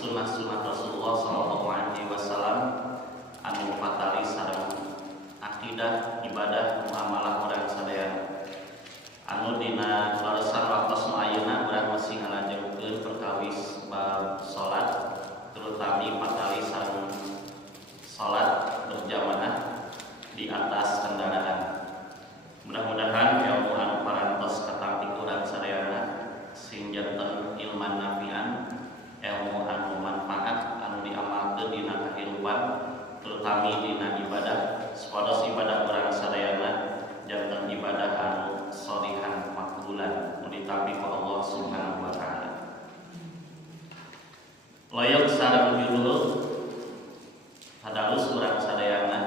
sunnah-sunnah Rasulullah sallallahu alaihi wasallam anu patali sareng akidah, ibadah, muamalah urang sadaya. Anu dina leresan waktos nu ayeuna urang masih ngalajengeun perkawis bab salat, terutami patali sareng salat berjamaah di atas kendaraan. Mudah-mudahan ilmu anu parantos katampi urang sadayana sing janten ilman nafian, ilmu anu manfaat anu diamalkeun dina kahirupan, terutami dina ibadah, supados ibadah urang sadayana janten ibadah anu sholihan makbulan nu ditampi ku Allah Subhanahu wa taala. Loyok sareng judul tadarus urang sadayana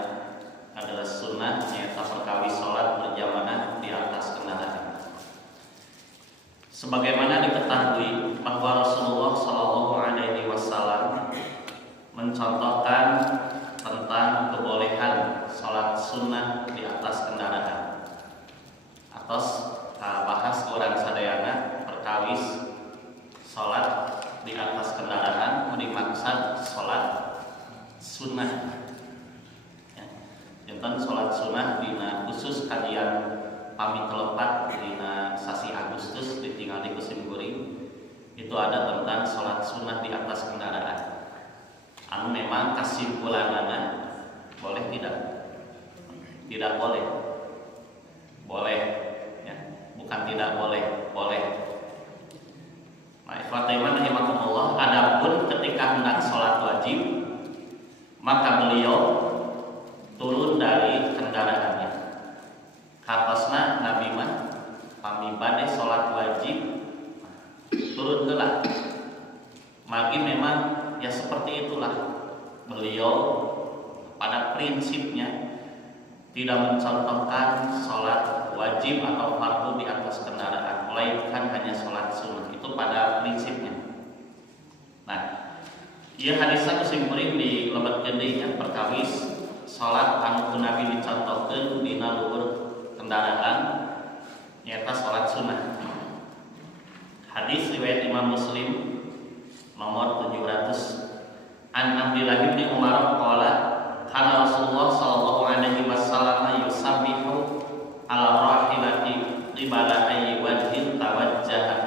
adalah sunnah nyaeta perkawis salat berjamaah di atas kendaraan. Sebagaimana diketahui bahwa Rasulullah Shallallahu Alaihi Wasallam mencontohkan tentang kebolehan salat sunnah di atas kendaraan. Atos bahas orang sadayana perkawis salat di atas kendaraan dimaksud salat sunnah. Jantan salat sunnah dina khusus kajian pami telepat dina sasi Agustus ditinggal di Kusim Guring itu ada tentang salat sunnah di atas kendaraan. Anu memang kesimpulanana boleh tidak? Tidak boleh. Boleh, ya. Bukan tidak boleh, boleh. Nah, ikhwatul rahimakumullah, adapun ketika hendak salat wajib, maka beliau turun dari kendaraannya. Katosna Nabi mah pami bade salat wajib turun heula. Magi memang ya seperti itulah beliau pada prinsipnya tidak mencontohkan salat wajib atau fardu di atas kendaraan, melainkan hanya salat sunnah. Itu pada prinsipnya. Nah, ieu hadisna Kusim Guring dilebetkeun deui nya perkawis salat anu Nabi dicontohkeun dina luhur kendaraan nyaeta salat sunnah. Hadis riwayat Imam Muslim nomor 700. An Abdullah bin Umar qala kana Rasulullah sallallahu alaihi wasallam yusabbihu ala rahilati qibala ayyi wajhin tawajjaha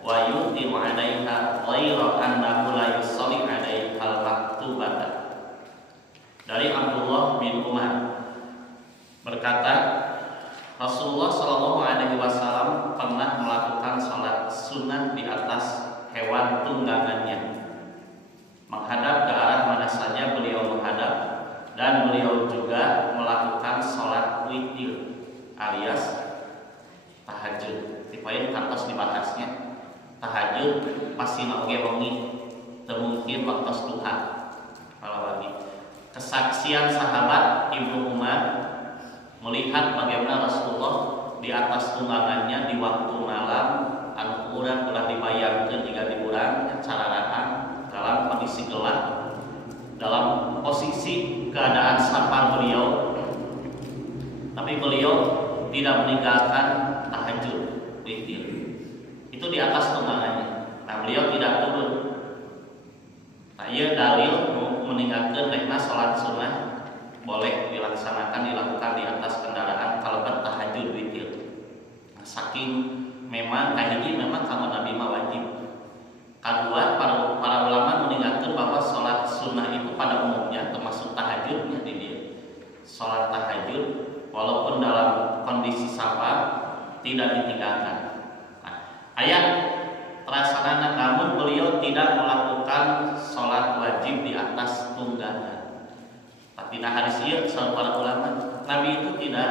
wa yutimu 'alaiha ghairu annahu la yusalli 'alaiha al-maktubata. Dari Abdullah bin Umar berkata, Rasulullah Shallallahu Alaihi Wasallam pernah melakukan salat sunnah di atas hewan tunggangannya, menghadap ke arah mana saja beliau menghadap, dan beliau juga melakukan salat witir alias tahajud. Tipain kantos dibahasnya tahajud pasti oge wengi, teu mungkin waktu duha. Kalau lagi kesaksian sahabat Ibnu Umar melihat bagaimana Rasulullah di atas tunggangannya di waktu malam anu urang ulah dibayangkeun jika diurang cararaan dalam kondisi gelap, dalam posisi keadaan safar beliau, tapi beliau tidak meninggalkan tahajud witir. Itu di atas tunggangannya. Nah, beliau tidak turun. Nah, ieu dalil meninggalkan rehna salat sunnah boleh dilakukan di atas kendaraan kalau bertahajud witir. Nah, saking memang kahiji memang kalau Nabi mah wajib. Kedua, para ulama meninggalkan bahwa salat sunnah itu pada umumnya termasuk tahajudnya di dia. Salat tahajud walaupun dalam kondisi safar tidak ditinggalkan. Nah, ayat terasana namun beliau tidak melakukan salat wajib di atas tunggangan. Tapi nah hadis ieu salah para ulama, Nabi itu tidak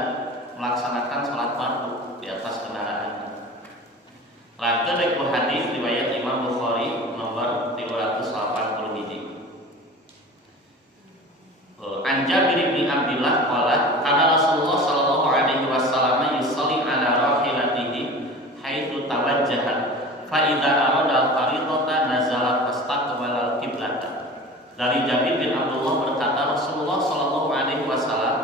melaksanakan salat fardu di atas kendaraan. Lanjut dari hadis riwayat Imam Bukhari nomor 381. An Jabir bin Abdullah qala kana Rasulullah sallallahu alaihi wasallam yusalli ala rahilatihi haitsu tawajjaha fa idza arada al-fariidata nazala fastaqbala al-qiblata. Dari Jabir bin Abdullah berkata Rasulullah sallallahu alaihi wasallam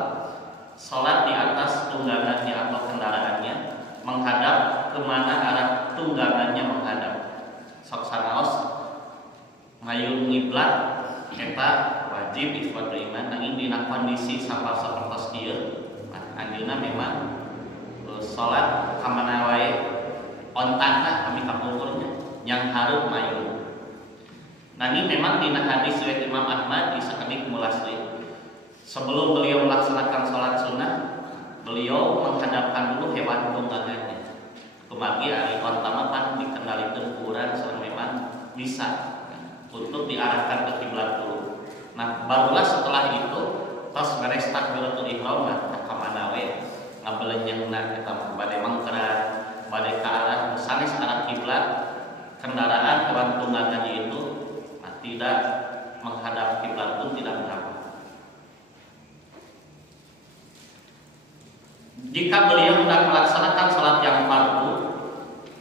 salat di atas tunggangannya atau kendaraannya menghadap kemana arah tunggangannya menghadap. Sok kiblat eta wajib ikhwatul iman nanging dina kondisi sapertos kieu anjeunna memang salat kamana wae ontana kami kapungkurnya yang harus mayu. Nanging memang dina hadis riwayat Imam Ahmad disakeunik mulasli sebelum beliau melaksanakan salat sunnah beliau menghadapkan dulu hewan tunggangannya. Kumagi ari onta mah dikendalikeun ukuran sareng memang bisa untuk diarahkan ke kiblat dulu. Nah, barulah setelah itu tos beres takbiratul ihram mah ka mana we ngabelenyengna eta bade mangkrat, bade ka arah sanes arah kiblat. Kendaraan hewan tunggangannya itu tidak menghadap kiblat pun tidak mengapa. Jika beliau hendak melaksanakan salat yang fardu,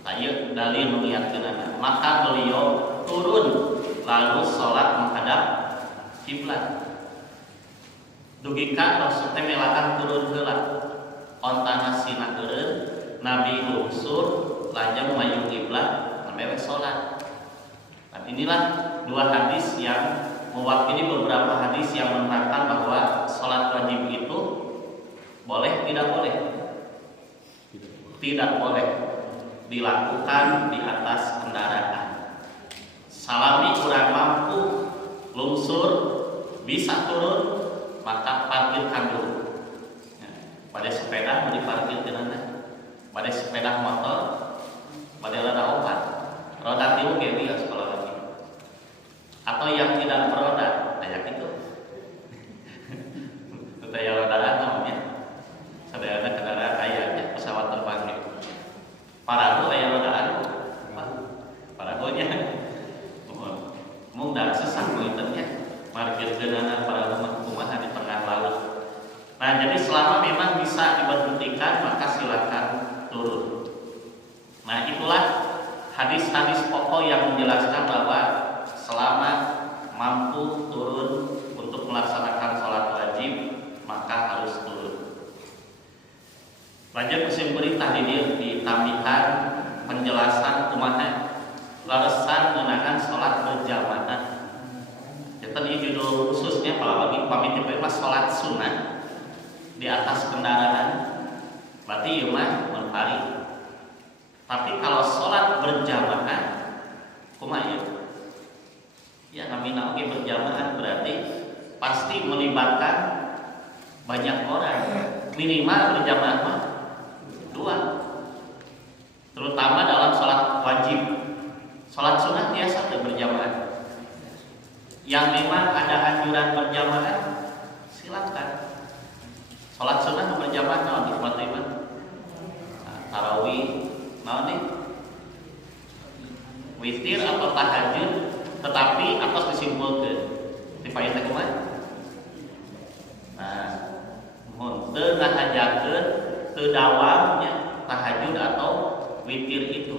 ayo dalil mengingatkan maka beliau turun lalu salat menghadap kiblat. Dugika Rasul teh melakan turun heula. Ontana sina eureun Nabi lungsur lajeng maju kiblat sampai salat. Dan inilah dua hadis yang mewakili beberapa hadis yang menerangkan bahwa salat wajib itu boleh tidak boleh? Tidak boleh dilakukan di atas kendaraan. Salami kurang mampu lungsur bisa turun maka parkirkan dulu. Pada sepeda mau diparkir di mana? Pada sepeda motor, pada roda opat, roda tilu kayak sekolah lagi. Atau yang tidak beroda, kayak itu. Itu roda namanya. Sadayana kendaraan ayahnya pesawat terbang gitu. Parago aya rodaan. Paragonya mung da sesak moiternya. Parkir geunana parago kumaha di tengah laut. Nah, jadi selama memang bisa diberhentikan maka silakan turun. Nah, itulah hadis-hadis pokok yang menjelaskan bahwa selama mampu turun untuk melaksanakan sholat wajib maka harus turun. Lanjut musim berita ditambihan penjelasan kumaha laresan ngeunaan sholat berjamaah. Jadi ini judul khususnya kalau bagi pamit mah sholat sunnah di atas kendaraan. Berarti ieu mah munfarid. Tapi kalau sholat berjamaah kumaha ieu? Ya namina oge berjamaah berarti pasti melibatkan banyak orang. Minimal berjamaah mah 2. Terutama dalam sholat wajib. Sholat sunnah biasa berjamaah. Yang memang ada anjuran berjamaah silakan. Sholat sunnah berjamaah naon hikmat iman? Tarawih naon nih? Witir atau tahajud, tetapi atas disimpulkeun di payah teh kumaha? Nah, mun teu ngahajakeun teu dawamnya tahajud atau witir itu.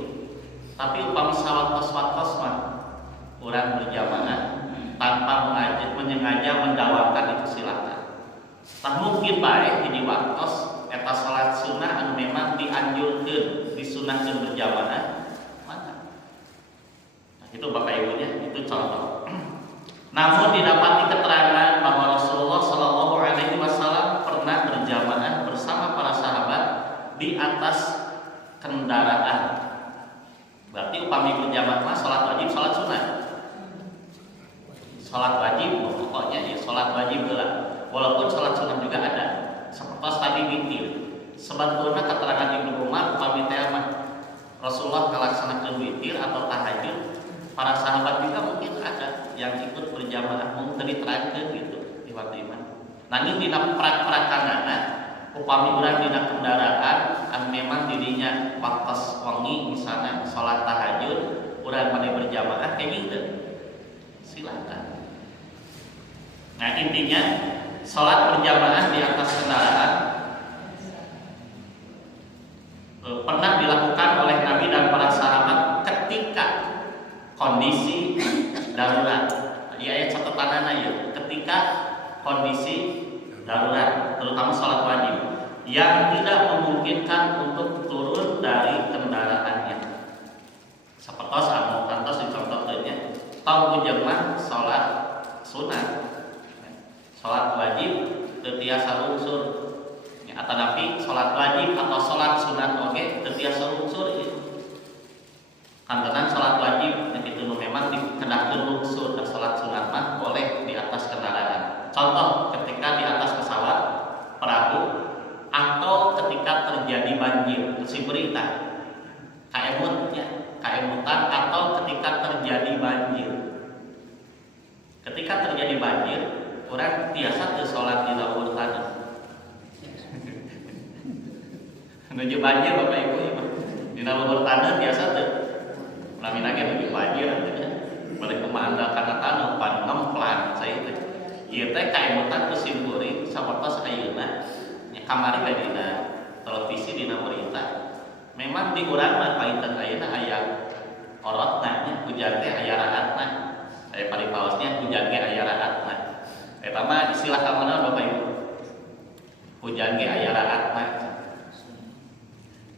Tapi upami sawaktos-waktos mah urang berjamaah tanpa menyengaja mendawamkan itu silakan. Tah mungkin bae di waktos eta salat sunnah anu memang dianjurkeun disunahkeun berjamaah mana. Nah, itu Bapak Ibunya itu contoh. Namun didapati keterangan bahwa Rasulullah Shallallahu Alaihi Wasallam pernah berjamaah bersama para sahabat di atas kendaraan. Berarti upami berjamaah salat wajib, salat sunnah. Salat wajib pokoknya ya salat wajib lah. Walaupun salat sunnah juga ada. Seperti tadi witir. Sebetulnya keterangan Ibnu Umar upami teh Rasulullah melaksanakan witir atau tahajud, para sahabat juga mungkin ada yang ikut berjamaah mungkin diterangkeun gitu di waktu iman. Nanging dina prak-prakanana upami urang dina kendaraan anu memang dirinya waktos wengi misalnya salat tahajud urang bade berjamaah kayak gitu. Silakan. Nah, intinya salat berjamaah di atas kendaraan pernah dilakukan oleh Nabi dan para sahabat ketika kondisi darurat. Di ayat catatanana ya, ketika kondisi darurat, terutama salat wajib yang tidak memungkinkan untuk turun dari kendaraannya. Sapertos anu kantos dicontohkeunnya tong ujung mah salat sunat, salat wajib teu tiasa lungsur. Atanapi salat wajib atau salat sunat oge teu tiasa lungsur gitu. Kantenan salat wajib itu memang dikenakeun lungsur, dan salat sunat mah boleh di atas kendaraan. Contoh ketika di atas pesawat, perahu, atau ketika terjadi banjir, si berita kaemutan atau ketika terjadi banjir. Ketika terjadi banjir, orang biasa teu salat di lawur tanah. Menuju banjir Bapak Ibu di lawur tanah biasa teu. Lamin lagi menuju banjir artinya boleh kumandal kana tanah pan ngemplan saya teh. Ieu teh kaemutan musim kuring sapertos ayeuna nya kamari we dina televisi dina berita. Memang di urang mah painten ayeuna aya orotna nya hujan teh aya raatna. Aya paripaosnya hujan ge aya raatna. Eta mah istilah kamana Bapak Ibu? Hujan ge aya raatna.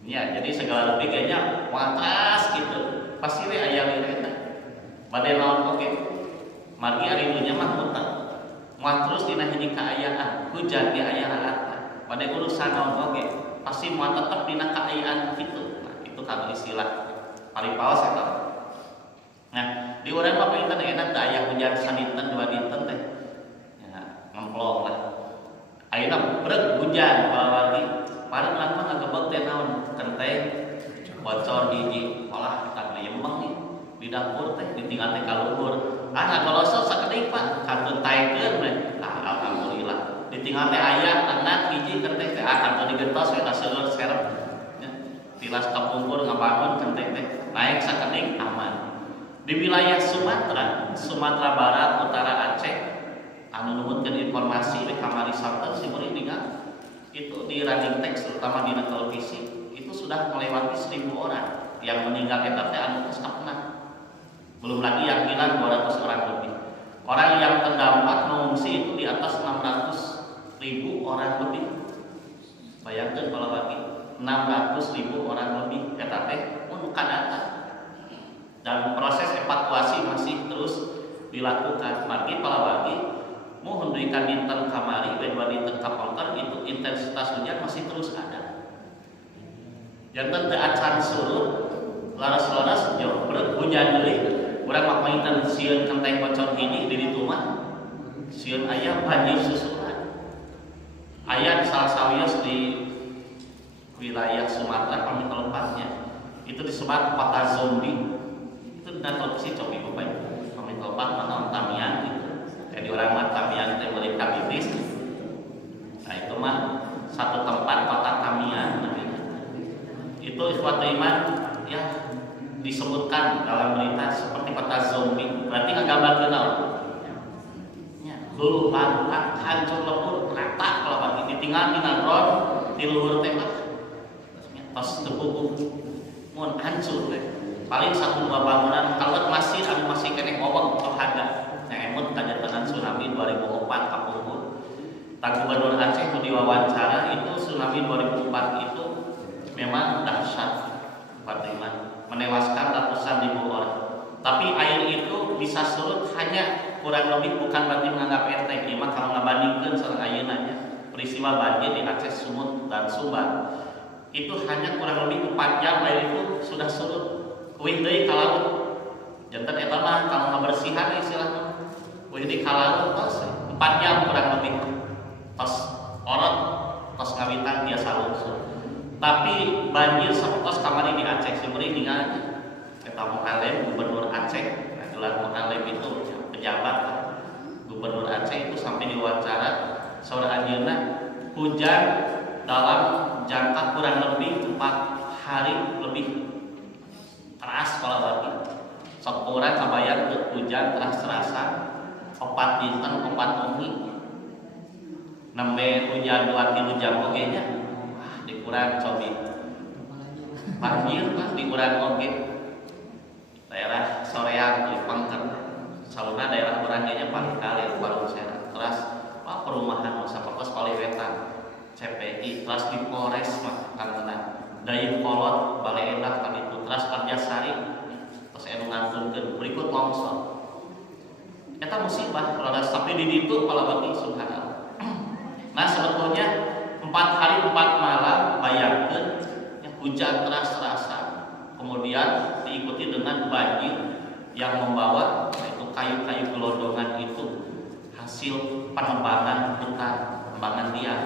Ya, jadi segala rupi kayaknya watas gitu. Pasti we aya lirena. Bade naon oge. Margi ari dunya mah utang. Moal terus dina hiji kaayaan, hujan ge aya raatna. Bade urusan naon oge, pasti moal tetep dina kaayaan kitu. Nah, itu kana istilah paripaos eta. Nah, di urang mah painten enak teh aya hujan saniten 2 dinten teh. Ya, ngemplong lah. Ayeuna beureuh hujan palawargi. Parang mah ngagebeg teh naon? Kenteng bocor hiji, olah kita ngayemeng nih di dapur teh ditinggal teh kaluhur. Ngagolosot sakedik Pak, kantun taekeun we. Alhamdulillah. Ditinggal teh aya anak hiji kenteng teh kantun digentos we ka seueur serep. Tilas kapungkur ngabangun kenteng teh naik sakedik aman. Di wilayah Sumatera Barat, Utara Aceh, anu nuhunkeun informasi we kamari santen si murid ningal itu di running text terutama di televisi itu sudah melewati 1000 orang yang meninggal eta teh anu geus kapena. Belum lagi yang hilang 200 orang lebih. Orang yang terdampak mengungsi itu di atas 600.000 orang lebih. Bayangkeun kalau lagi 600.000 orang lebih eta teh mun kadata. Dan proses evakuasi masih terus dilakukan. Margi palawagi mohon berikan dinten kamari wedua dinten kaponter itu intensitas hujan masih terus ada. Janten teu acan surut laras-laras jauh beureuh hujan deui urang mah painten sieun kenteng bocor hiji di ditu mah sieun aya banjir susulan. Aya salah sawios di wilayah Sumatera kami tempatnya itu disebat kota zombie. Itu dan televisi cobi Bapak kami tempat mana Tamiang gitu. Jadi orang mah Tamiang teh meuli kabibis. Nah itu mah satu tempat kota Tamiang namanya. Itu ikhwatul iman ya disebutkan dalam berita seperti kota zombie. Berarti ngagambarkeun naon? Ya, luluh lantak, hancur lebur, rata kalau bagi ditinggal tina drone di luhur teh mah. Tos teu mun hancur we. Paling 1-2 bangunan kalau masih anu masih keneh ngobong harga. Emut kajantenan tsunami 2004 kapungkur. Tang Gubernur Aceh nu diwawancara itu tsunami 2004 itu memang dahsyat, Fatimah, menewaskan ratusan ribu orang. Tapi air itu bisa surut hanya kurang lebih bukan berarti menganggap enteng. Ieu mah kalau ngabandingkeun sareng ayeuna nya peristiwa banjir di Aceh, Sumut dan Sumbar itu hanya kurang lebih 4 jam air itu sudah surut. Uih deui ka laut. Janten eta mah kalau ngabersihan istilahna di kalau tos 4 jam kurang lebih tos orot tos ngawitang biasa lungsur. Tapi banjir sapertos kamari di Aceh simuri ningali eta Muhalim Gubernur Aceh. Gelar Muhalim itu pejabat Gubernur Aceh itu sampai diwawancara sore anjeunna hujan dalam jangka kurang lebih 4 hari lebih keras kalau lagi. Sok urang kabayang hujan teras-terasan 4 dinten 4 wengi nembe hujan 2 jam oge nya dikurang cobi banjir mah dikurang oge daerah soreang di Pangker saluna daerah urang nya paling kali baru saya terus perumahan sapertos Paliwetan CPI terus di Polres mah kangenan Dayeuhkolot Baleendah kan itu terus Karjasari terus anu ngantunkeun berikut longsor Eta musibah kalau sampai di ditu palawati subhanallah. Nah sebetulnya 4 hari 4 malam bayangkeun hujan teras-terasan, kemudian diikuti dengan banjir yang membawa itu kayu-kayu gelondongan itu hasil penebangan hutan, penebangan liar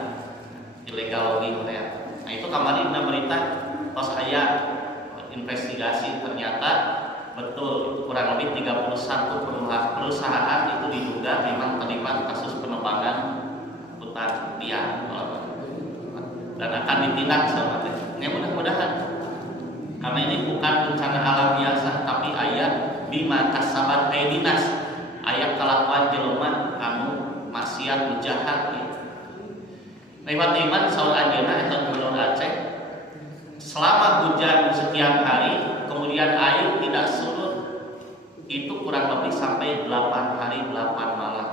ilegal logging. Nah itu kemarin berita pas saya investigasi ternyata betul itu kurang lebih 31 perusahaan itu diduga memang terlibat kasus penebangan hutan liar dan akan ditindak sama ya mudah-mudahan karena ini bukan bencana alam biasa tapi ayat bima kasabat aidinas ayat kalakuan jelema anu maksiat jahat ya. Lewat iman saur anjeunna eta Gubernur Aceh selama hujan sekian hari kemudian air tidak surut itu kurang lebih sampai 8 hari 8 malam.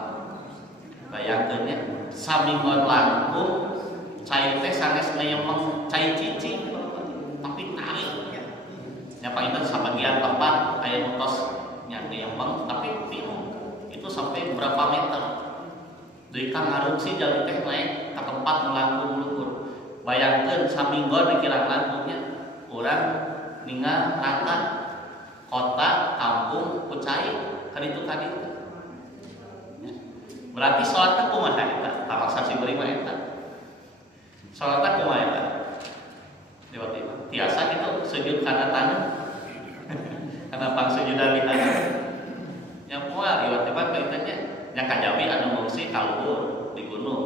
Bayangkeun ya saminggon langkung cai teh sanes neyemeng cai cicing tapi tarik nya painten sabagian tempat aya nutos nya neyemeng tapi bingung itu sampai berapa meter deui ka ngarungsi jalmi teh naik ka tempat melangkung luhur. Bayangkeun saminggon dikira langkungnya urang ningal rata kota kampung ku cai kaditu berarti salatna kumaha eta tamaksa si beri mah eta salatna kumaha eta tiba-tiba tiasa gitu sujud kana tanah kana pangsujudan di tanah nya moal tiba-tiba kaitannya nya kajabi anu ngungsi ka luhur di gunung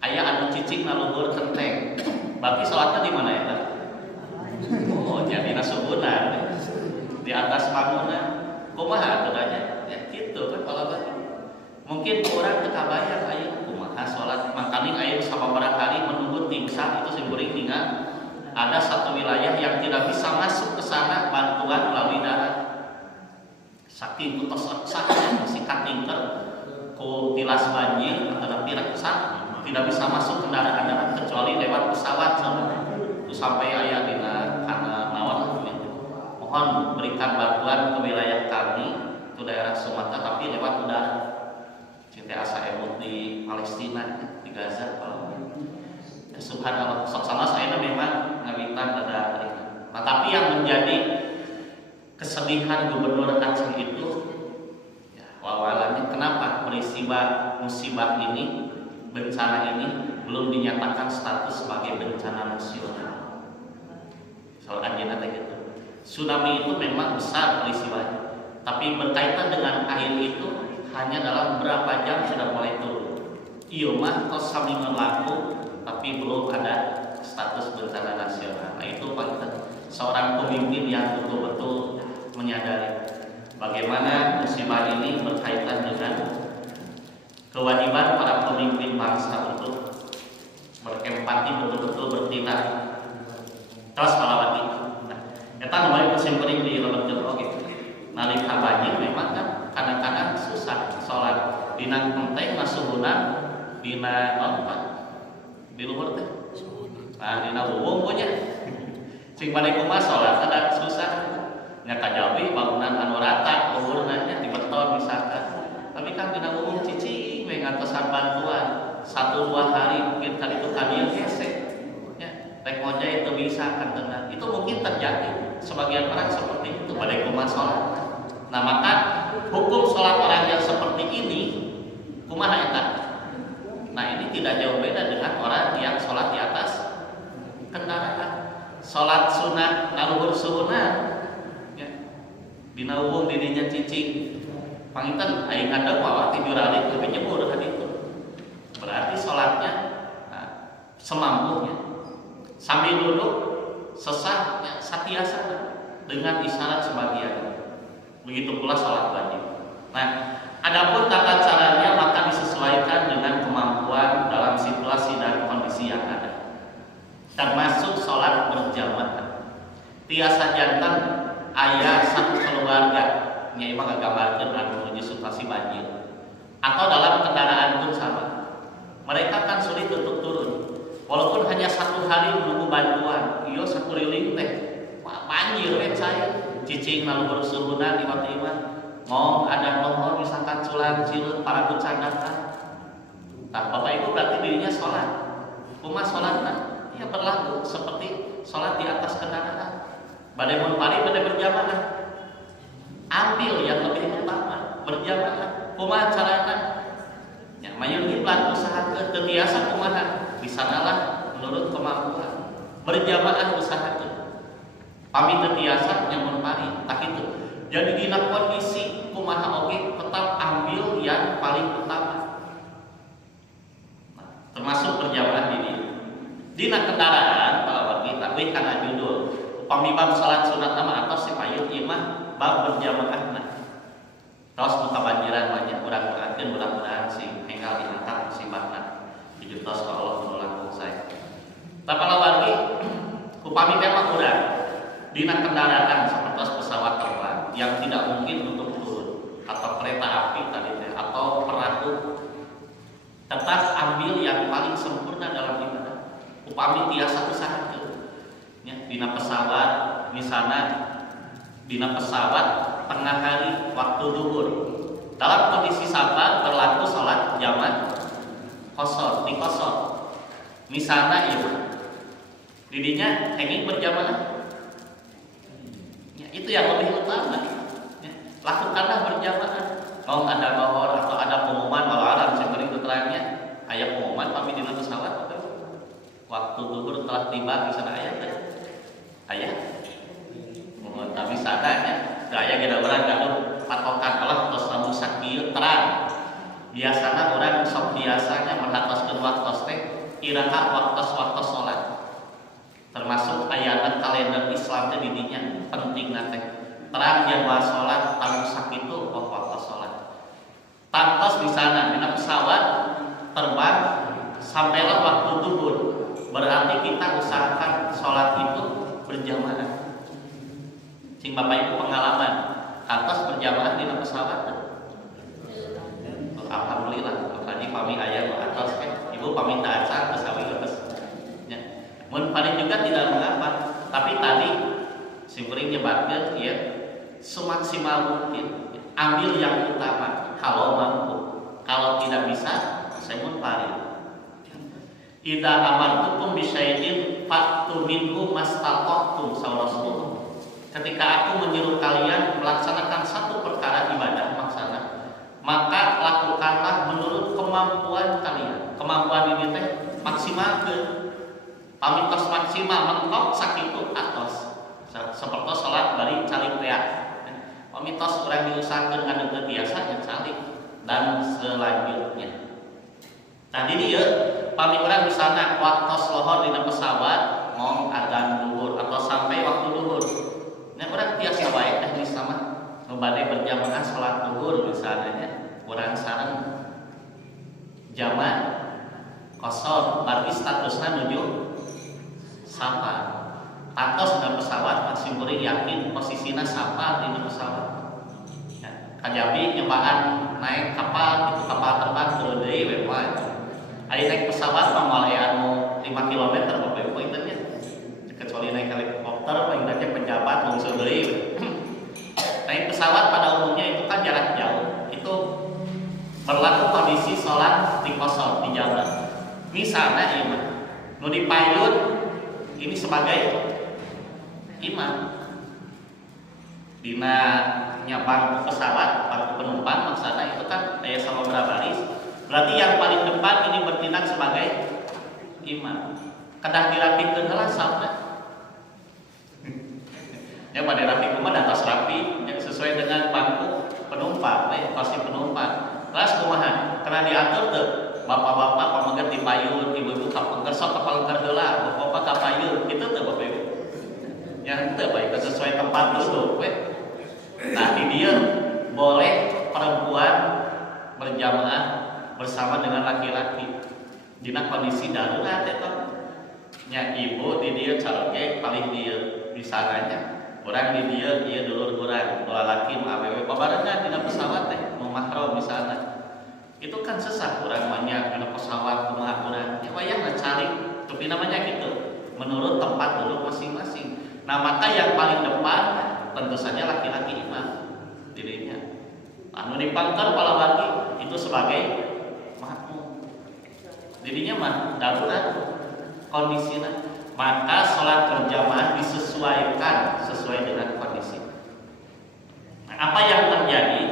aya anu cicing na luhur kenteng berarti salatna di mana eta oh jadi nasubunan di atas bangunan kumaha aturannya ya gitu kan kalau mungkin orang teu kabayang aya kumaha salat mangkali aya sababaraha hari menunggu timsah itu simkuring ningal ada satu wilayah yang tidak bisa masuk ke sana bantuan melalui darat saking putus saknya masih katingker ku tilas banjir atau pirangsak tidak bisa masuk kendaraan darat kecuali lewat pesawat sampai aya dina kana naon mohon berikan bantuan ke wilayah kami itu daerah Sumatera tapi lewat udara cinta asa emut di Palestina di Gaza kalau ya, subhanallah soksana saya memang ngawitan ada nah tapi yang menjadi kesedihan Gubernur Aceh itu ya wawalannya kenapa musibah ini bencana ini belum dinyatakan status sebagai bencana nasional soal anjeunna teh gitu. Tsunami itu memang besar peristiwanya, tapi berkaitan dengan air itu hanya dalam berapa jam sudah mulai turun. Ieu mah tos saminggon laku, tapi belum ada status bencana nasional. Nah itu penting seorang pemimpin yang betul-betul menyadari bagaimana musibah ini berkaitan dengan kewajiban para pemimpin bangsa untuk berempati betul-betul bertindak. Terus kalawati. Nah, eta namanya musim kering di leuleum oge. Nalika banjir memang kan kadang-kadang susah salat. Dina penting masuhunan dina apa? Di luhur teh. Nah, dina wuwung punya. Sing bade kumaha salat ada susah. Nya kajawi bangunan anu rata luhurna nya di beton misalkan. Tapi kan dina wuwung cicing we ngantosan bantuan 1-2 hari mungkin kali itu kadieu hese. Rek ngojay itu bisa kan tenang. Itu mungkin terjadi sebagian orang seperti itu pada kumaha sholat. Nah maka hukum sholat orang yang seperti ini kumaha eta. Nah ini tidak jauh beda dengan orang yang sholat di atas kendaraan. Sholat sunnah ngaluhur sunnah ya. Dina wuwung dirinya cicing panginten aing ngadeg mawa tidur alik lebih nyebur kan itu. Berarti sholatnya semampunya sambil duduk sesak ya, satiasa dengan isyarat sebagian. Begitu pula sholat wajib. Nah, adapun tata caranya maka disesuaikan dengan kemampuan dalam situasi dan kondisi yang ada. Termasuk sholat berjamaah. Tiasa jantan ayah satu keluarga nya imang nggambarkeun anu menuju situasi banjir. Atau dalam kendaraan pun sama. Mereka kan sulit untuk turun. Walaupun hanya 1 hari menunggu bantuan, iyo sakuriling teh, banjir saya, cicing lalu bersurunan tiba-tiba, ngom ada lohor misalkan urang cileun para kucandakan. Nah, Bapak Ibu berarti dirinya sholat. Kumaha sholatna? Ya berlaku seperti sholat di atas kendaraan. Badai munfarid, badai berjamaah. Ambil yang lebih utama, berjamaah. Kumaha carana? Ya, mayun kiblat usahakeun teu biasa kumaha? Di sanalah menurut kemampuan. Berjamaah usahakeun. Pami teu biasa nya munfarid, tak kitu. Jadi dina kondisi kumaha oge tetap ambil yang paling utama. Nah, termasuk berjamaah di dieu. Dina kendaraan kalau kita we kana judul upami bab salat sunat nama atau sipayun imah bab berjamaahna. Tos nu kabanjiran banyak urang doakeun mudah-mudahan sing enggal diangkat musibahna. Dijutos ka Allah nu langkung sae. Tapala wargi upami teh mah urang dina kendaraan seperti pesawat terbang yang tidak mungkin untuk turun atau kereta api tadi teh atau perahu, tetap ambil yang paling sempurna dalam ibadah. Upami tiasa usahakeun nya dina pesawat misalnya dina pesawat tengah hari waktu duhur dalam kondisi safar berlaku salat jamak qashar di qashar misalnya ieu didinya henging berjamaah. Itu yang lebih utama. Ya, lakukanlah berjamaah. Mau ada bahor atau ada pengumuman walau alam seperti keterangannya, ayat pengumuman pamit dina pesawat waktu duhur telah tiba di sana ayat teh. Ayat. Mohon tapi sadanya, daya kita orang gaduh patokan Allah tos lamun sakieu terang. Biasana orang sok biasanya merhatoskeun waktos teh iraha waktos salat. Termasuk ayat kalender Islam teh didinya penting nate terang jadwal sholat tamu sakitu waktu sholat tantos di sana dina pesawat terbang sampailah waktu duhur berarti kita usahakan sholat itu berjamaah. Sing Bapak Ibu pengalaman tantos berjamaah dina pesawat. Alhamdulillah tadi pami aya atas Ibu pami taat kesawi leres. Mun paling juga tidak mengapa, tapi tadi si kuring nyebatkeun ya semaksimal mungkin ambil yang utama kalau mampu. Kalau tidak bisa, saya mun paling. Idza amartukum bisyai'in fa'tu minhu mastata'tum saur Rasulullah. Ketika aku menyuruh kalian melaksanakan satu perkara ibadah maksana, maka lakukanlah menurut kemampuan kalian. Kemampuan ini teh maksimalkeun. Pamitos maksimal mentok sakitu atos seperti sholat bari calik tea pamitos urang diusahakeun ngadeukeun biasa nya calik dan selanjutnya. Tadi dia pami urang misalna waktos lohor dina pesawat ngong adzan duhur atau sampai waktu duhur nya urang tiasa wae teh sama nu bade berjamaah salat duhur misalnya nya urang sareng jamak qashar berarti statusna nuju safar. Atos dalam pesawat masih kuring yakin posisinya safar di pesawat. Ya, kajabi nyobaan naik kapal itu kapal terbang ke deui we wae. Ari naik pesawat mah anu 5 km Bapak Ibu ingetnya. Kecuali naik helikopter paling teh pejabat lungsur deui. Naik pesawat pada umumnya itu kan jarak jauh. Itu berlaku kondisi sholat di qashar di jalan. Misalnya ieu nu dipayun ini sebagai imam dina nyabang pesawat bangku penumpang maksana itu kan daya samudra baris berarti yang paling depan ini bertindak sebagai imam kedah dirapikeun heula sabda ya pada rapi kumaha atas rapi yang sesuai dengan bangku penumpang pasti penumpang kelas kumaha kena diatur teu bapak-bapak pamager dipayun, ibu-ibu kapengker sok kapengker heula, bapak kapayun, itu teh Bapak Ibu. Yang teu baik sesuai tempat duduk we. Nah, di dia boleh perempuan berjamaah bersama dengan laki-laki. Dina kondisi darurat eta. Nya ibu di dia calge paling dia di sananya. Urang di dia ieu dulur urang, lalaki mah awewe babarengan dina pesawat teh, nu mahram misalna. Itu kan sesat orang banyak kena pesawat kumaha urang ya wayahna cari tapi namanya gitu menurut tempat duduk masing-masing. Nah maka yang paling depan tentu saja laki-laki imam dirinya anu dipangker palawati itu sebagai makmum. Jadinya mah darurat kondisinya. Maka sholat berjamaah disesuaikan sesuai dengan kondisi. Nah, apa yang terjadi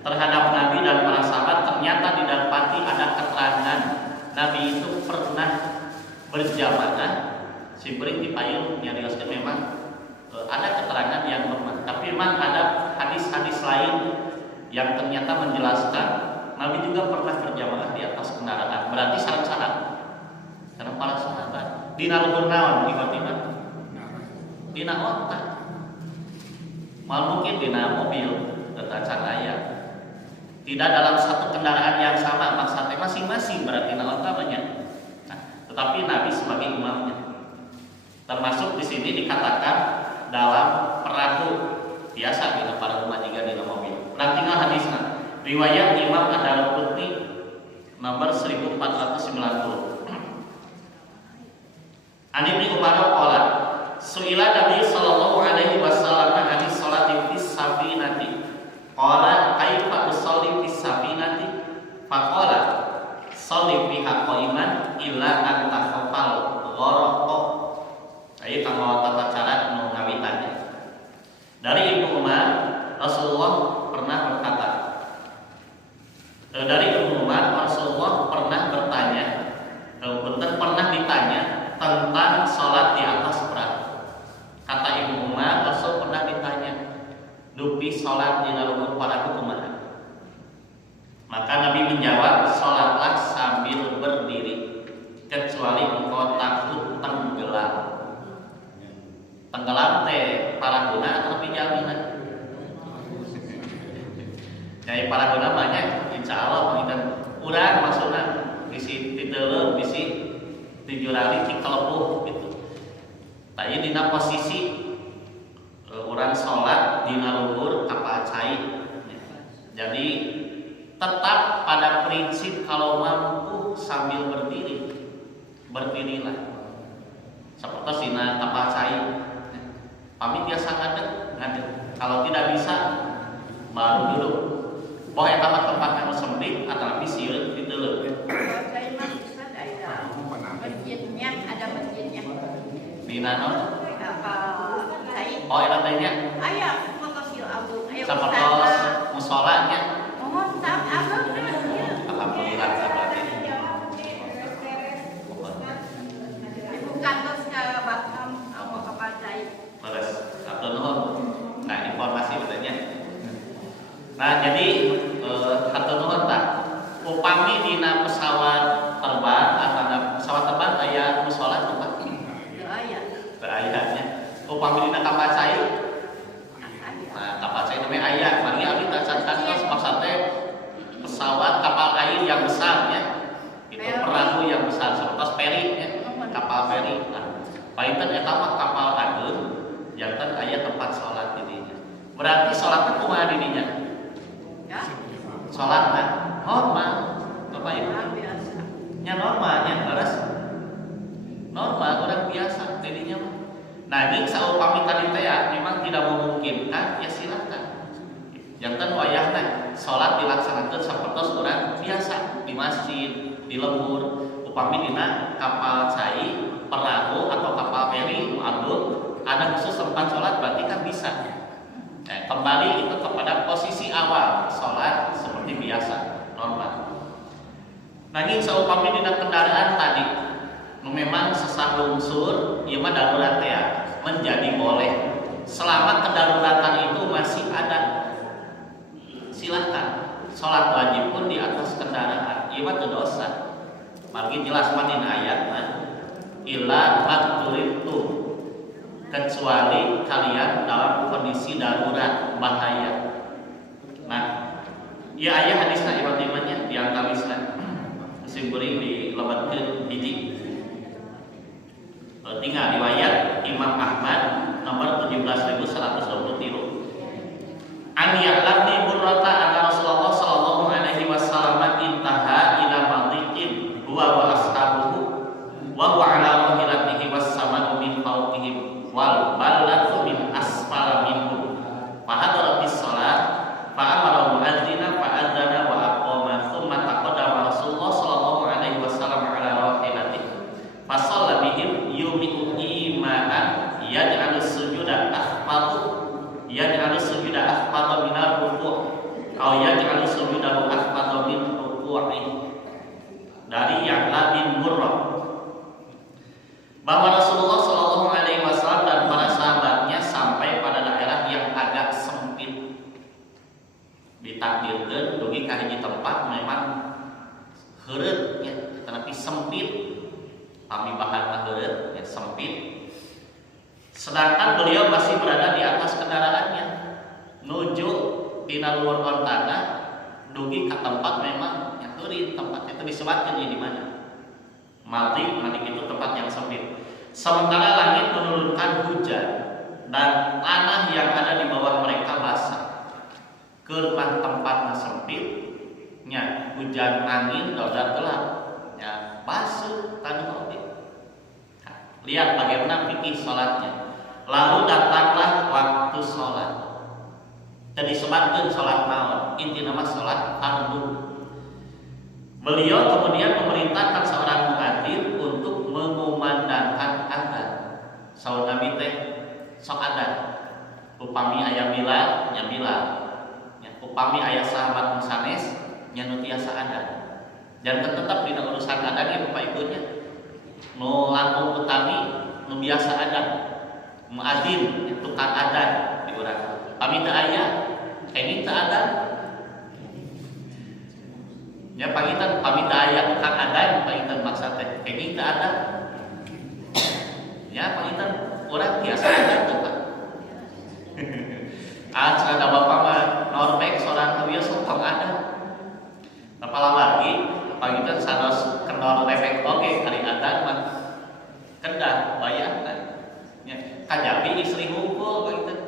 terhadap Nabi dan para sahabat, ternyata didapati ada keterangan Nabi itu pernah berjamaah. Sibri dipayung yang dijelaskan memang ada keterangan yang lemah, tapi memang ada hadis-hadis lain yang ternyata menjelaskan Nabi juga pernah berjamaah di atas kendaraan. Berarti saran-saran karena para sahabat dina luhur naon tiba-tiba dina otak, mal mungkin dina mobil tetacan aya tidak dalam satu kendaraan yang sama, maksudnya masing-masing berarti na otak banyak. Nah, tetapi Nabi sebagai imamnya, termasuk di sini dikatakan dalam perahu biasa di para rumah juga di mobil. Berarti nggak hadisnya riwayat Imam Ad-Darqutni nomor 1490. An Ibnu Umar qala su'ila Nabi sallallahu alaihi wasallam an sholati fis safinati qala kaifa usolli fis safinati faqala sholli fiha qa'iman illa an takhafal gharqa. Ayo kanggo tata cara nu ngawitannya. Dari Ibnu Umar, Rasulullah pernah berkata. Dari Ibnu Umar, Rasulullah pernah bertanya, pernah ditanya tentang sholat di atas perahu. Kata Ibnu Umar, Rasul pernah ditanya, dupi sholat di dalam perahu kumaha? Maka Nabi menjawab, sholatlah sambil berdiri, kecuali engkau takut tenggelam. Tenggelam teh paraguna atau jaminan? Jadi paraguna banyak, insya Allah mengikat urang maksudnya bisi titeleu, bisi dijurali cikelepuh gitu. Tadi dina posisi orang sholat dina luhur kapal cai. Jadi tetap pada prinsip kalau mampu sambil berdiri, berdirilah. Seperti sina kapal cai. Pamit biasa ngadeg. Kalau tidak bisa baru duduk. Boh eta mah tempat yang sempit atau sieun diteuleuk. Masjidnya ada masjidnya. Di naon? Apa? Oh, eta teh nya. Aya Makosil Abu. Aya Sapertos musholanya. Oh, tak abang. Alhamdulillah berarti. Bukan terus ke Batam atau ke Pantai. Terus satu nuhun. Nah, informasi betulnya. Nah, jadi satu nuhun tah. Upami dina pesawat terbang atau pesawat terbang aya mushola tempat ini. Ayatnya. Upami dina kapal cai. Nah, kapal cai namanya ayat. Mari abdi tacan-tacan maksudnya pesawat kapal air yang besar ya. Itu perahu yang besar seperti feri ya. Kapal feri. Nah, palinten eta mah kapal ageun janten aya tempat salat di dinya. Berarti salatna kumaha di dinya? Ya. Salatna normal. Bapak Ibu. Biasa. Nya normal, nya leres. Normal orang biasa jadinya mah. Nah, ini saupami tadi teh ya memang tidak memungkinkan ya silakan. Janten wayahna salat dilaksanakeun sapertos urang biasa di masjid, di lembur, upami dina kapal cai, perahu atau kapal feri agung ada khusus tempat salat berarti kan bisa. Nah, kembali itu kepada posisi awal salat seperti biasa, normal. Nanging saupami dina kendaraan tadi memang sesah lungsur ieu mah darurat ya menjadi boleh selama kedaruratan itu masih ada. Silakan salat wajib pun di atas kendaraan ieu mah teu dosa. Margi jelas mah dina ayatna illa maturitu kecuali kalian dalam kondisi darurat bahaya. Nah, ieu aya hadisna ibatimanya di antawisna Simburi di lebatkeun hiji. Tinggal riwayat Imam Ahmad nomor 17.123. An ya'lamni burrata anna Rasulullah sallallahu alaihi wasallam intaha ila madiqin huwa wa ashabuhu wa huwa ala rahilatihi was sama'u min fawqihim wal balatu min asfala minhum fa hadaratis shalah fa amara mu'adzina sujudahu akhfadha min ruku'i, dari Ya'la bin Murrah, bahwa Rasulullah Shallallahu Alaihi Wasallam dan para sahabatnya sampai pada daerah yang agak sempit. Ditakdirkan dugi ka hiji tempat memang heureut ya, tetapi sempit. Pamibahan heureut ya, sempit. Sedangkan beliau masih berada di atas kendaraannya, nuju dina luhur ontana dugi ka tempat memang yang heureut, tempat itu disebutkan di mana? Mati itu tempat yang sempit. Sementara langit menurunkan hujan dan tanah yang ada di bawah mereka basah. Keurang tempatnya sempitnya, hujan angin daudat gelap ya, basuh tanah oge. Lihat bagaimana fikih sholatnya. Lalu datanglah waktu sholat. Jadi disebutkan sholat naon, inti nama sholat fardu. Beliau kemudian memerintahkan seorang muadzin untuk mengumandangkan adzan. Saur Nabi teh sok adzan. Upami aya Bilal, nya Bilal. Upami ayah sahabat sanes nya nu tiasa adzan. Dan tetap dina urusan adzan ya Bapak Ibunya. Nu langkung utami nu biasa adzan. Muadzin tukang adzan di urang. Pami teu aya, kenging teu adzan. Ya pangitan pami teu aya tukang adzan, pangitan maksa teh kenging teu adzan. Ya pangitan urang tiasa adzan teu Pak. Ada bapak mah Norweg seorang kebiasa sok ada. Apalah lagi pangitan sanos ke Norweg oke kali adan mah kendah bayangkan. Ya, kajabi istri hungkul pangitan.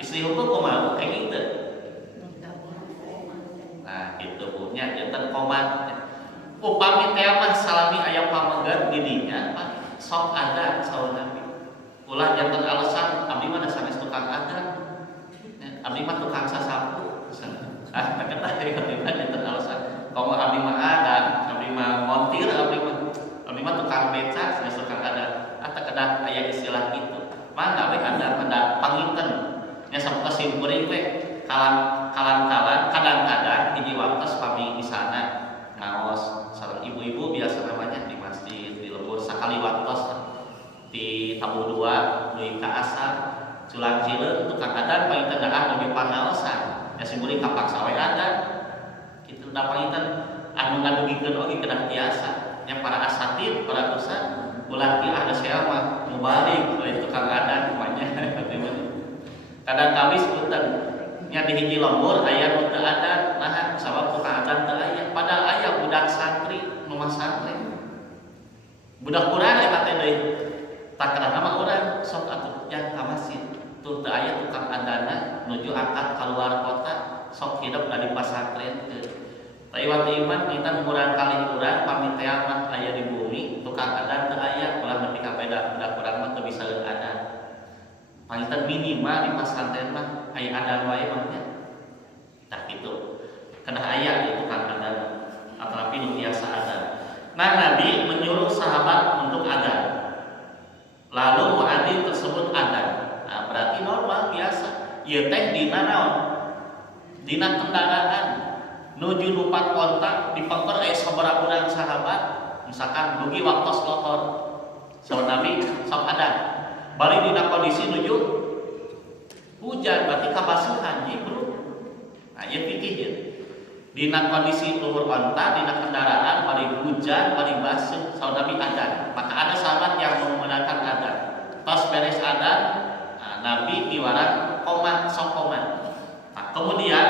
Istri hungkul kumaha kayak gitu. Nah, itu punya jantan komat. Upami teh mah salami aya pamegar di dinya Pak, sok ada saur Nabi. Ulah jantan alasan abdi mah sanes tukang adzan. Abdi mah tukang sasapu. Ah, tak kata dari abdi mah jantan alasan. Kalau abdi mah adzan, abdi mah montir, abdi mah tukang beca, sanes tukang adzan. Ah, tak kedah aya istilah itu. Mangga we adzan pada panginten. Nya sampun simkuring we kalan-kalan kadang-kadang hiji waktos pami di sana ngaos sareng ibu-ibu biasa namanya di masjid di lembur sakali waktos di tabu dua deui ka asar culang cileun tukang adan panginten daah lebih pangaosan ya simkuring kapaksa we adan kitu da panginten anu ngadugikeun oge kedah tiasa nya para asatid para ustad ulah ki ada saya mah mubalik lain tukang adan namanya kadang kami sebutan nya di hiji lembur aya nu teu adan nah sabab tukang adan teu aya padahal aya budak santri nu masantren budak urang eta teh deui tak kenal nama urang sok atuh yang ka masjid tuh teu aya tukang adanna nuju angkat keluar kota sok hidup dari pasantren teu taiwan iman kita urang kali urang pamit teh mah aya di bumi tukang adan teu aya ulah nepi ka beda budak urang mah teu bisa adan pangitan minimal di pasantren mah aya adan wae mah nya. Tah kitu. Kana aya itu kan adan atrapi nu biasa adan. Nah Nabi menyuruh sahabat untuk adan. Lalu muadzin tersebut adan. Nah, berarti normal biasa. Ieu teh dina naon? Dina kendaraan nuju numpat ontak dipengker aya sabaraha urang sahabat. Misalkan dugi waktos lotor. Sahabat Nabi sok adan. Balik dina kondisi nuju hujan berarti kabasuhan ieu bro. Nah, ieu fikih ieu. Dina kondisi luhur onta, dina kendaraan balik hujan, balik basuh, saur Nabi adzan. Maka ada sahabat yang menggunakan adzan. Tos beres adzan, nah, Nabi diwarang qomat sok qomat. Nah, kemudian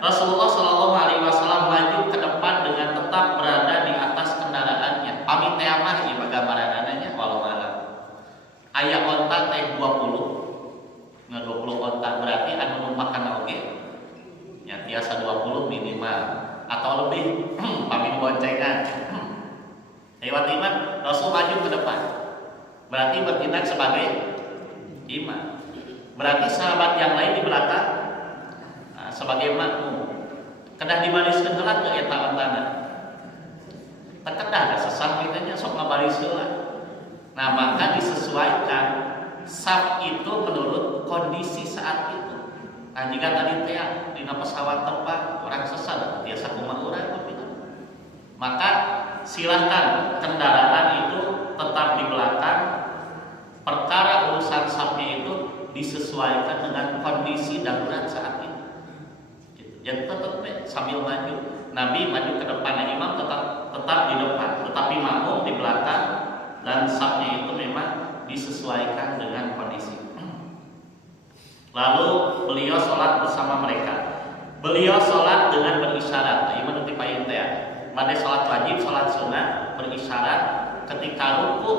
Rasulullah Shallallahu Alaihi Wasallam maju ke depan dengan tetap berada di atas kendaraannya. Pamit teh mah ieu gambaranana walau malam. Aya onta teh 20 onta berarti anu numpakan oge nya tiasa 20 minimal atau lebih pami boncengan lewat iman Rasul maju ke depan berarti bertindak sebagai imam berarti sahabat yang lain di belakang sebagai makmum kedah dibariskeun heula teu eta ontana teu kedah sesam kitu nya sok ngabaris heula. Nah maka disesuaikan saf itu menurut kondisi saat itu. jika tadi teh dina pesawat terbang orang sesat biasa kumaha urang maka silakan kendaraan itu tetap di belakang. Perkara urusan sapnya itu disesuaikan dengan kondisi darurat saat ini. Jadi tetap sambil maju. Nabi maju ke depan, imam tetap di depan, tetapi makmum di belakang dan sapnya itu memang disesuaikan dengan kondisi. Lalu beliau sholat bersama mereka. Beliau sholat dengan berisyarat. Iman nanti payung teh. Pada sholat wajib, sholat sunnah berisyarat ketika ruku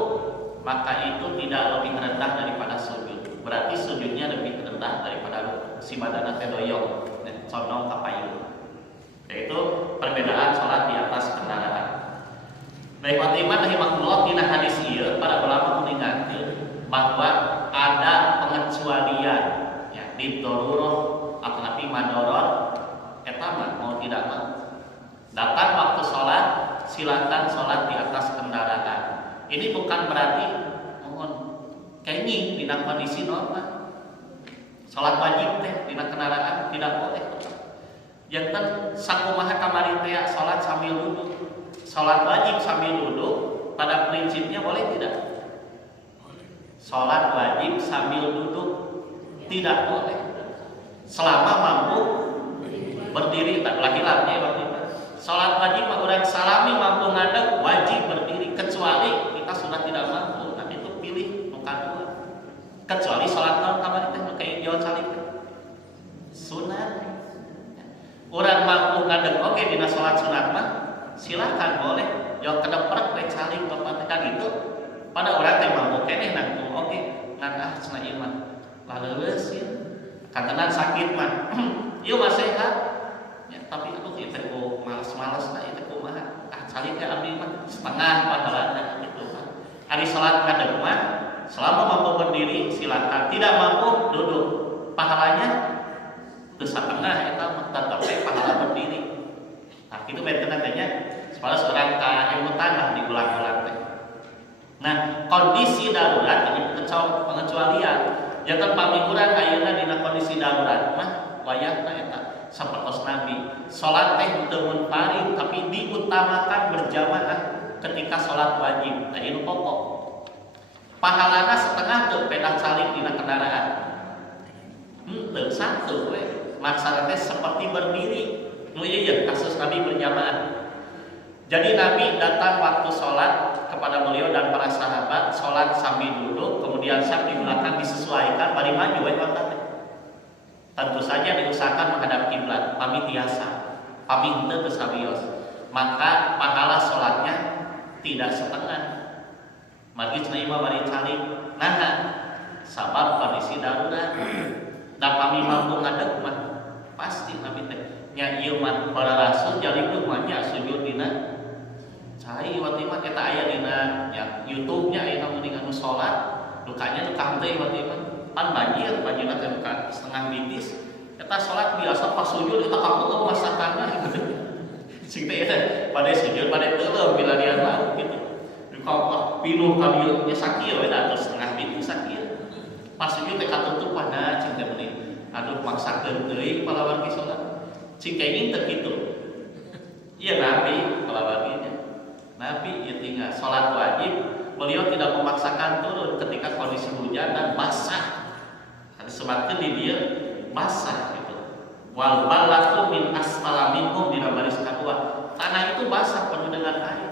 maka itu tidak lebih rendah daripada sujud. Berarti sujudnya lebih rendah daripada ruku. Si badana teh doyong, condong ka payung. Yaitu perbedaan sholat di atas kendaraan. Baik Fatimah rahimahullah dina hadis ieu para ulama mengingatkeun bahwa ada pengecualian ya di darurat atau madorot eta mah mau tidak mau. Datang waktu sholat silakan sholat di atas kendaraan. Ini bukan berarti mohon kenging dina kondisi normal. Sholat wajib teh dina kendaraan tidak boleh. Janten sakumaha kamari teh sholat sambil duduk. Sholat wajib sambil duduk pada prinsipnya boleh tidak? Sholat wajib sambil duduk tidak boleh. Selama mampu berdiri tak laki-laki waktu itu. Sholat wajib orang salami mampu ngadeg wajib berdiri kecuali kita sudah tidak mampu. Nah itu pilih bukan dua. Kecuali sholat naon kamari teh kayak jauh salib. Sunat. Orang mampu ngadeg oke dina sholat sunat mah silakan boleh. Jauh kedeprek we salib bapak kan itu. Pada orang teh mampu keneh nang oke ngan cenah ieu mah. Laleus ya. Kantenan sakit mah. Ieu mah sehat. Ya, tapi aduh itu kok malas-malas nah itu kumaha salib teh abdi mah setengah pahalana gitu kan. Ari salat ngadeg mah selama mampu berdiri silakan, tidak mampu duduk. Pahalanya teu satengah eta mah tetep pahala berdiri. Nah, kitu benten tanya supaya seorang ka ilmu tanah diulang-ulang teh. Nah, kondisi darurat ini pengecualian. Janten pami urang ayeuna dina kondisi darurat mah wayahna eta sapertos Nabi sholat teh teu munfarid tapi diutamakan berjamaah ketika sholat wajib. Nah ini pokok pahalana setengah tuh pedah salib dina kendaraan teu satu we maksana teh seperti berdiri. Nu ieu kasus Nabi berjamaah. Jadi Nabi datang waktu sholat kepada beliau dan para sahabat sholat sambil duduk kemudian siap di belakang disesuaikan bari maju we teh. Tentu saja diusahakan menghadap kiblat, pami tiasa, pami henteu teu sabios. Maka pahala sholatnya tidak setengah. Margi cenah imam bari salib. Nah, sabab kondisi darurat. Da pami mampu ngadeg mah pasti Nabi teh nya ieu mah para rasul jalikeun mah nya sujud dina cai wati mah eta aya dina ya YouTube-nya aya mending anu salat, dukanya nu kanteu wati mah. Pan banjir teh bukan setengah bitis eta sholat biasa pas sujud eta kaku masakanna sing teh eta pada sujud pada teuleum bila dia mau gitu dikau pinuh ka dieu nya sakieu we atuh setengah bitis sakieu pas sujud teh katutup pada cing teh meni aduh maksakeun deui palawan ki sholat cing kenging teh kitu. Ieu Nabi palawannya Nabi ieu tinggal sholat wajib beliau tidak memaksakan turun ketika kondisi hujan dan basah. Sebabkan di dia basah gitu. Wal balatu min asfala minhum dina baris kedua. Tanah itu basah penuh dengan air.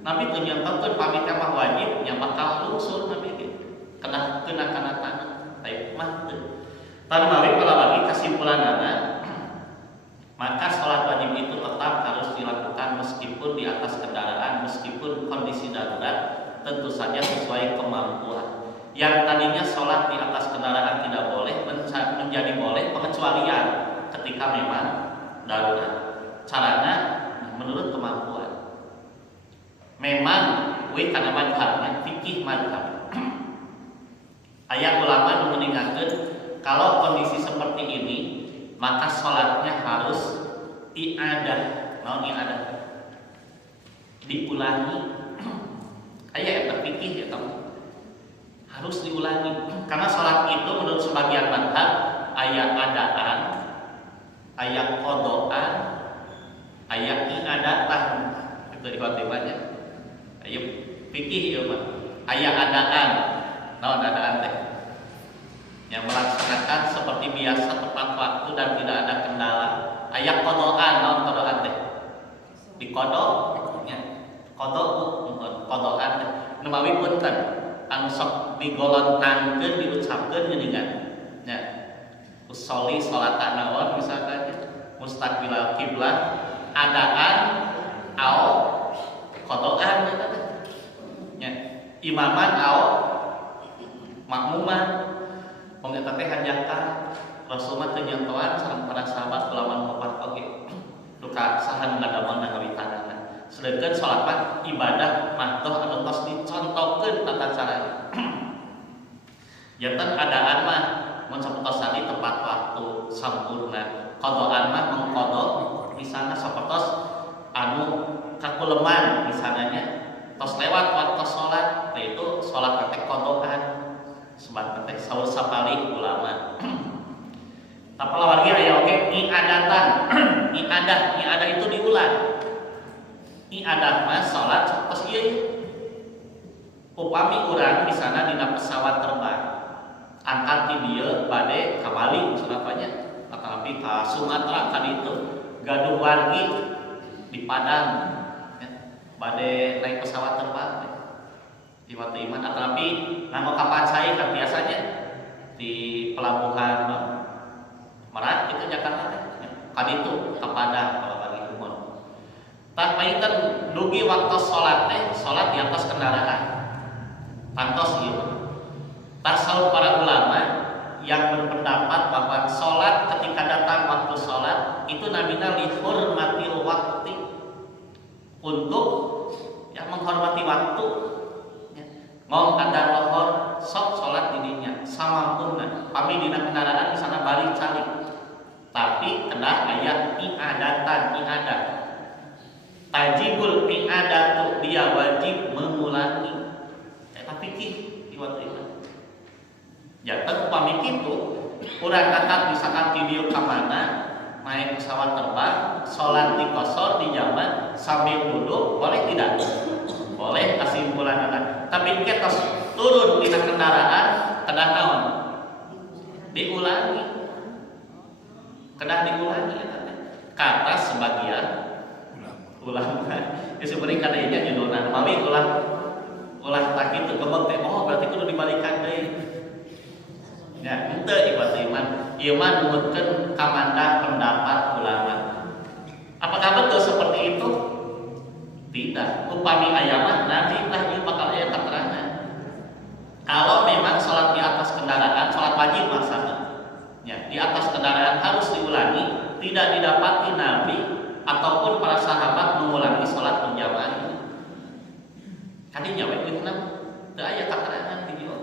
Nabi teu nyampakeun pamit mah wajib nya bakal lungsur Nabi gitu. Kena kana tanah. Tapi mah teu. Tarmawi palawagi kesimpulanana maka sholat wajib itu tetap harus dilakukan meskipun di atas kendaraan, meskipun kondisi darurat, tentu saja sesuai kemampuan. Yang tadinya sholat di atas kendaraan tidak boleh menjadi boleh pengecualian ketika memang darurat. Caranya menurut kemampuan. Memang karena madhabnya fikih madhab. Ayat ulama yang mengingatkan kalau kondisi seperti ini maka sholatnya harus i'adah. Mau i'adah diulangi. Ayat fikih ya kamu harus diulangi karena sholat itu menurut sebagian madhab aya adaan, aya qodoan, aya iadatan. Itu ikhwatimannya. Ayo fikih ieu mah. Aya adaan. Naon adaan teh? Yang melaksanakan seperti biasa tepat waktu dan tidak ada kendala. Aya qodoan, naon qodoan teh? Dikodok, ya. Qodoan teh. Numawi punten anu sok digolontankeun diucapkeun geuningan. Ya. Usolli salatan naon misalkan mustaqbilal kiblat, adaan au qodoan eta teh. Ya. Imaman au makmuman. Wong eta teh hajatan Rasulullah teh nyantoan sareng para sahabat kelawan wafat oge. Duka sahan ngadamelna hawitanana. Sedangkan salat mah ibadah mahdoh anu tos dicontohkeun tata carana. Janten adaan mah mun sapertos tadi tepat waktu sampurna. Qodoan mah mengqodo misalna sapertos anu kakuleman misalnya tos lewat waktu salat, itu salat teh qodoan. Sebab teh saur sapali ulama. Tapi lagi aya oge iadatan. Iadah itu diulang. Iadah mah salat sapertos ieu. Upami urang di sana dina pesawat terbang. Angkat ti dieu bade ka Bali misalnya atapi ka Sumatera ka ditu gaduh wargi di Padang. Bade naik pesawat terbang. Di waktu iman tapi nganggo kapal cair kan biasanya di pelabuhan Merak itu Jakarta kan itu ke Padang kalau bagi umur. Tak painten dugi waktu salat teh salat di atas kendaraan. Pantos ieu. Tasawuf para ulama yang berpendapat bahwa salat ketika datang waktu salat itu namina li hurmatil waqti, untuk yang menghormati waktu. Ngom ada lohor sok sholat dirinya samampuna pami dina kendaraan di sana balik cari tapi kena ayat iadatan iadat tajibul iadatu dia wajib mengulangi tapi di waktu itu jantan upami kitu urang kakak misalkan video ke mana naik pesawat terbang sholat di kosor di jaman sambil duduk boleh tidak? Boleh kesimpulan anak. Tapi kita turun di kendaraan kedah naon? Diulangi. Kedah diulangi kata sebagian ulama. Ya sebenarnya kadanya judulna mami ulah tak kitu gebeg teh oh berarti kudu dibalikan deui. Ya, henteu ibarat iman. Ieu mah nuhutkeun kamanda pendapat ulama. Apakah betul seperti itu? Tidak, upami ayamah nanti lah ieu bakal aya keterangan. Kalau memang sholat di atas kendaraan, sholat wajib maksudnya, ya, di atas kendaraan harus diulangi, tidak didapati Nabi ataupun para sahabat mengulangi sholat berjamaah ini. Kadinya we itu teu aya keterangan di dieu.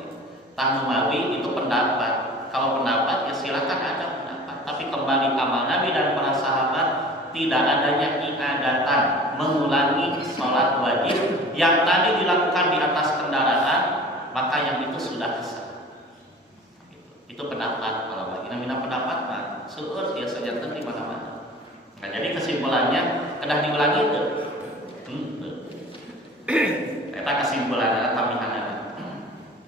Tanumawi itu pendapat. Kalau pendapat ya silakan ada pendapat, tapi kembali amal Nabi dan para sahabat tidak adanya iadatan mengulangi sholat wajib yang tadi dilakukan di atas kendaraan, maka yang itu sudah sah. Itu pendapat kalau bagi namina pendapat mah seueur dia saja di mana-mana. Nah, jadi kesimpulannya kedah diulangi itu. Eta kesimpulan tambahan.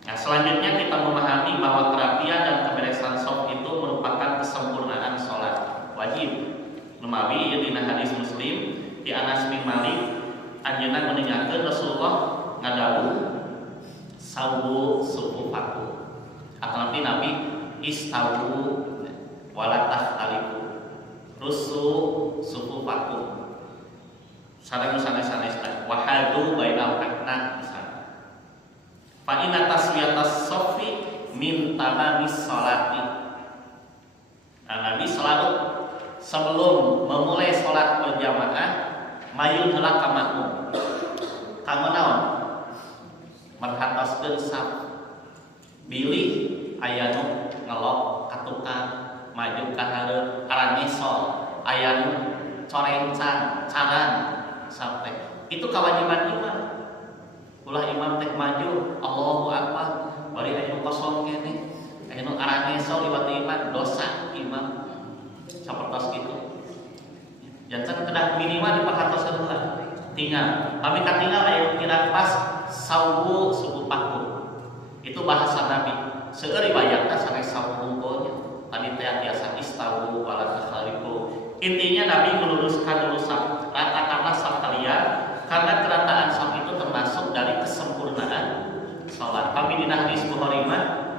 Nah, selanjutnya kita memahami bahwa kerapian dan keberesan shaf itu merupakan kesempurnaan sholat wajib. Lumawi yang dina hadis Muslim di Anas bin Malik anjeunna meninggalkeun Rasulullah ngadawuh sawu sufufaku. Atanapi Nabi istawu wala tahtalifu rusu sufufaku. Sareng sanes-sanes wahadu bainal aknat misalnya. Fa inna taswiyatas shaffi min tamamis sholati. Nah, Nabi selalu sebelum memulai sholat berjamaah mayun heula ka makmum. Kanggo naon? Merhatoskeun saf. Bilih aya nu ngelok ka tukang, maju ka hareup, aran nyesol, aya nu corencang, caran sampai. Itu kewajiban imam. Ulah imam teh maju, Allahu Akbar, bari aya nu kosong kene. anu araneso liwat imam dosa imam sapertos kitu. Jantan kedah minimal dipakatosan heula. Tinggal kami katinggal aya kira pas sawu suku paku. Itu bahasa Nabi. Seueur riwayatna sanes sawu hungkulnya. Tadi teh tiasa istawu wala takhalifu. Intinya Nabi meluruskan dulu sab, ratakanlah sab kalian karena kerataan sab itu termasuk dari kesempurnaan sholat. Kami di hadis Bukhari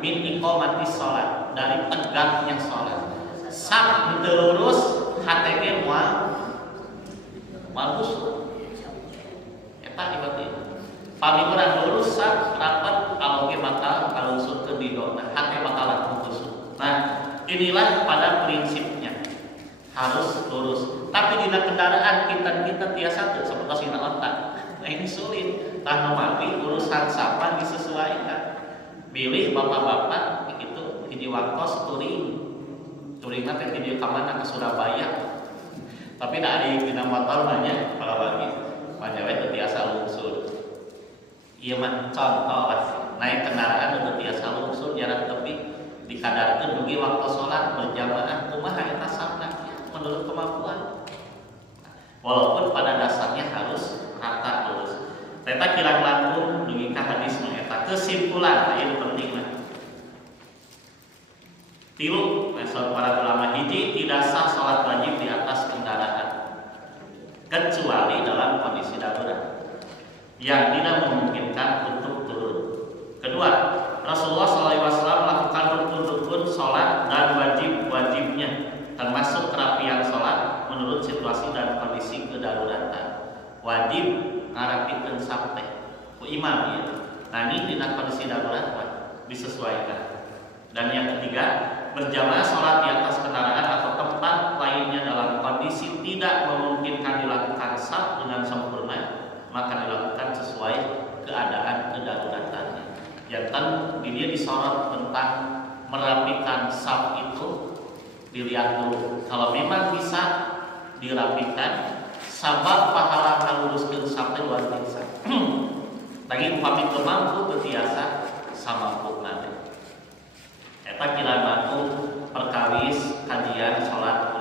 min iqamatis sholat, dari tegaknya sholat. Sab terus HTG mual busuk. Eta ibati. Paling urang lurus sab rapat aloge bakal kalungsur ke didona, hate bakalan busuk. Nah, inilah pada prinsipnya. Harus lurus. Tapi di kendaraan kita tiasa tuh seperti sina otak. Nah ini sulit. Tah mati urusan sapa disesuaikan. Pilih bapak-bapak itu hiji waktos touring. Touring teh di ka mana ke Surabaya. Tapi da ari dina motor banyak kalau bagi. Panjawe teh tiasa lungsur. Ieu mah contoh lah. Naik kendaraan teh tiasa lungsur jarak tepi dikadarkeun dugi waktu salat berjamaah kumaha eta sabda menurut kemampuan. Walaupun pada dasarnya harus rata lurus. Eta kirang langkung dugi ka hadis nu eta. Kesimpulan aya penting mah. Tilu, maksud para ulama hiji tidak sah salat wajib di atas kendaraan kecuali dalam kondisi darurat yang tidak memungkinkan untuk turun. Kedua, Rasulullah SAW melakukan rukun-rukun salat dan wajib-wajibnya termasuk kerapian sholat menurut situasi dan kondisi kedaruratan. Wajib ngarapikeun sab teh ku imam ya. Nah ini dina kondisi darurat disesuaikan. Dan yang ketiga, berjamaah sholat di atas kendaraan atau tempat lainnya dalam kondisi tidak memungkinkan dilakukan sab dengan sempurna, maka dilakukan sesuai keadaan kedaruratannya. Jantan dia disorot tentang merapikan sab itu. Dilihat dulu, kalau memang bisa dirapikan, sabab pahala ngaluruskeun sampai luar biasa. Lagi upami teu mampu bertiasa samampuna teh. Eta kira mampu perkawis kajian salat